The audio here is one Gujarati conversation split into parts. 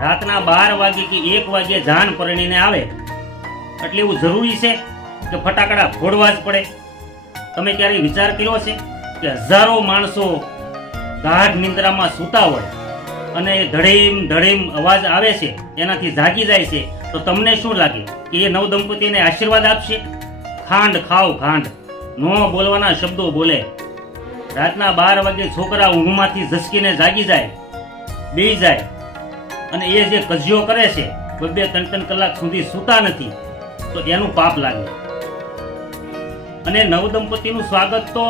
રાતના 12 વાગે કે 1 વાગે જાન પરણીને આવે એટલે એવું જરૂરી છે કે ફટાકડા ફોડવા જ પડે? તમે ક્યારેય વિચાર કર્યો છે કે હજારો માણસો ગાઢ નિંદ્રામાં સૂતા હોય અને ધડીમ ધડીમ અવાજ આવે છે, એનાથી જાગી જાય છે, તો તમને શું લાગે કે એ નવદંપતીને આશીર્વાદ આપશે? ખાંડ ખાવ ખાંડ, નો બોલવાના શબ્દો બોલે. રાતના 12 વાગે છોકરા ઊંઘમાંથી ઝસકીને જાગી જાય, બેહી જાય અને એ જે કજિયો કરે છે, 2-3 કલાક સુધી સૂતા નથી, તો એનું પાપ લાગે. અને નવદંપતીનું સ્વાગત તો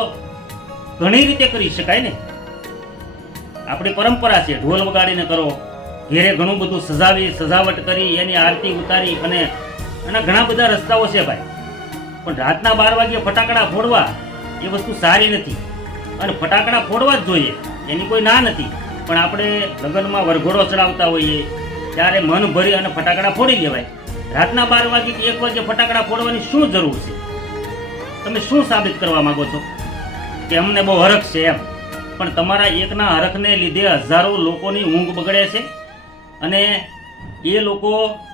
ઘણી રીતે કરી શકાય ને. આપણી પરંપરા છે, ઢોલ વગાડીને કરો, ઘેરે ઘણું બધું સજાવટ કરી, એની આરતી ઉતારી, અને એના ઘણા બધા રસ્તાઓ છે ભાઈ. પણ રાતના 12 વાગે ફટાકડા ફોડવા એ વસ્તુ સારી નથી, અને ફટાકડા ફોડવા જ જોઈએ, એની કોઈ ના નથી. પણ આપણે લગ્નમાં વરઘોડો ચડાવતા હોઈએ ત્યારે મન ભરી અને ફટાકડા ફોડી દેવાય. રાતના 12 વાગે કે 1 વાગે ફટાકડા ફોડવાની શું જરૂર છે? તમે શું સાબિત કરવા માંગો છો? કે અમને બહુ હરખ છે એમ. પણ તમારા એકના હરખને લીધે હજારો લોકોની ઊંઘ બગડે છે, અને એ લોકો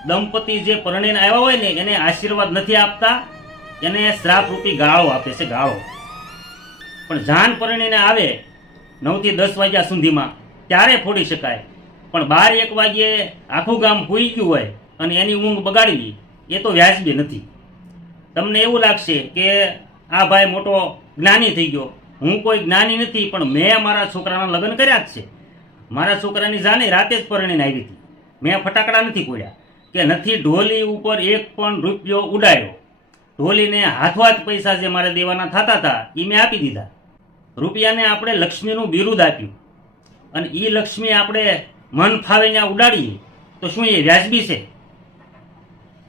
દંપતી જે પરણીને આવ્યા હોય ને એને આશીર્વાદ નથી આપતા, એને શ્રાપરૂપી ગાળો આપે છે, ગાળો. પણ જાન પરણીને આવે 9 થી 10 વાગ્યા સુધીમાં ત્યારે ફોડી શકાય. પણ 12-1 વાગ્યે આખું ગામ સૂઈ ગયું હોય અને એની ઊંઘ બગાડવી એ તો વ્યાજબી નથી. તમને એવું લાગશે કે આ ભાઈ મોટો જ્ઞાની થઈ ગયો. હું કોઈ જ્ઞાની નથી, પણ મેં મારા છોકરાના લગ્ન કર્યા જ છે. મારા છોકરાની જાને રાતે જ પરણીને આવી હતી. મેં ફટાકડા નથી ફોડ્યા, કે નથી ઢોલી ઉપર 1 પણ રૂપિયો ઉડાડ્યો. ઢોલીને હાથવાત પૈસા જે મારે દેવાના થતા હતા એ મેં આપી દીધા. રૂપિયાને આપણે લક્ષ્મીનું બિરુદ આપ્યું, અને એ લક્ષ્મી આપણે મન ફાવે ત્યાં ઉડાડીએ તો શું એ વ્યાજબી છે?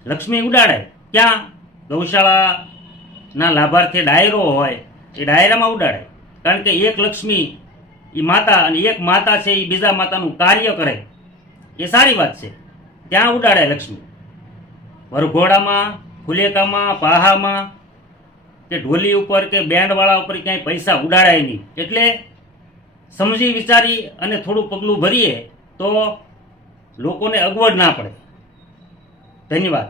લક્ષ્મી ઉડાડાય ક્યાં? ગૌશાળાના લાભાર્થી ડાયરો હોય એ ડાયરામાં ઉડાડાય. કારણ કે એક લક્ષ્મી એ માતા, અને એક માતા છે એ બીજા માતાનું કાર્ય કરે, એ સારી વાત છે, ત્યાં ઉડાડાય લક્ષ્મી. વરઘોડામાં, ફુલેકામાં, પાહામાં કે ઢોલી ઉપર કે બેન્ડવાળા ઉપર ક્યાંય પૈસા ઉડાડાય નહીં. એટલે સમજી વિચારી અને થોડું પગલું ભરીએ તો લોકોને અગવડ ના પડે. ધન્યવાદ.